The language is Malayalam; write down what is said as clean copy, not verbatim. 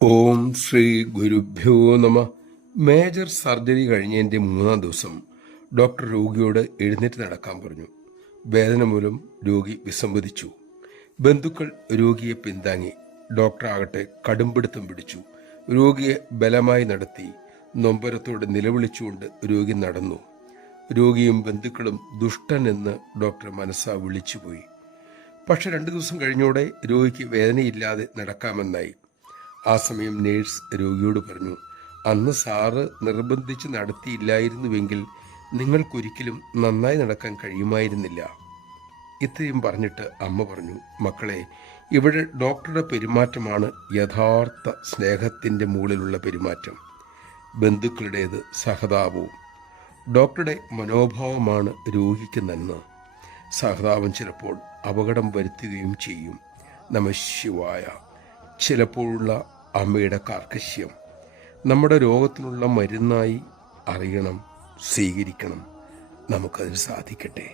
ഓം ശ്രീ ഗുരുഭ്യോ നമ. മേജർ സർജറി കഴിഞ്ഞതിൻ്റെ 3-ാം ദിവസം ഡോക്ടർ രോഗിയോട് എഴുന്നേറ്റ് നടക്കാൻ പറഞ്ഞു. വേദന മൂലം രോഗി വിസമ്മതിച്ചു. ബന്ധുക്കൾ രോഗിയെ പിന്താങ്ങി. ഡോക്ടർ ആകട്ടെ കടുംപിടുത്തം പിടിച്ചു. രോഗിയെ ബലമായി നടത്തി. നൊമ്പരത്തോടെ നിലവിളിച്ചുകൊണ്ട് രോഗി നടന്നു. രോഗിയും ബന്ധുക്കളും ദുഷ്ടൻ എന്ന് ഡോക്ടർ മനസ്സാ വിളിച്ചുപോയി. പക്ഷെ 2 ദിവസം കഴിഞ്ഞോടെ രോഗിക്ക് വേദനയില്ലാതെ നടക്കാമെന്നായി. ആ സമയം നേഴ്സ് രോഗിയോട് പറഞ്ഞു, അന്ന് സാറ് നിർബന്ധിച്ച് നടത്തിയില്ലായിരുന്നുവെങ്കിൽ നിങ്ങൾക്കൊരിക്കലും നന്നായി നടക്കാൻ കഴിയുമായിരുന്നില്ല. ഇത്രയും പറഞ്ഞിട്ട് അമ്മ പറഞ്ഞു, മക്കളെ, ഇവിടെ ഡോക്ടറുടെ പെരുമാറ്റമാണ് യഥാർത്ഥ സ്നേഹത്തിൻ്റെ മുകളിലുള്ള പെരുമാറ്റം. ബന്ധുക്കളുടേത് സഹതാപവും. ഡോക്ടറുടെ മനോഭാവമാണ് രോഗിക്ക് നന്മ. സഹതാപം ചിലപ്പോൾ അപകടം വരുത്തുകയും ചെയ്യും. നമഃശിവായ. ചിലപ്പോഴുള്ള അമ്മയുടെ കാർക്കശ്യം നമ്മുടെ രോഗത്തിനുള്ള മരുന്നായി അറിയണം, സ്വീകരിക്കണം. നമുക്കതിന് സാധിക്കട്ടെ.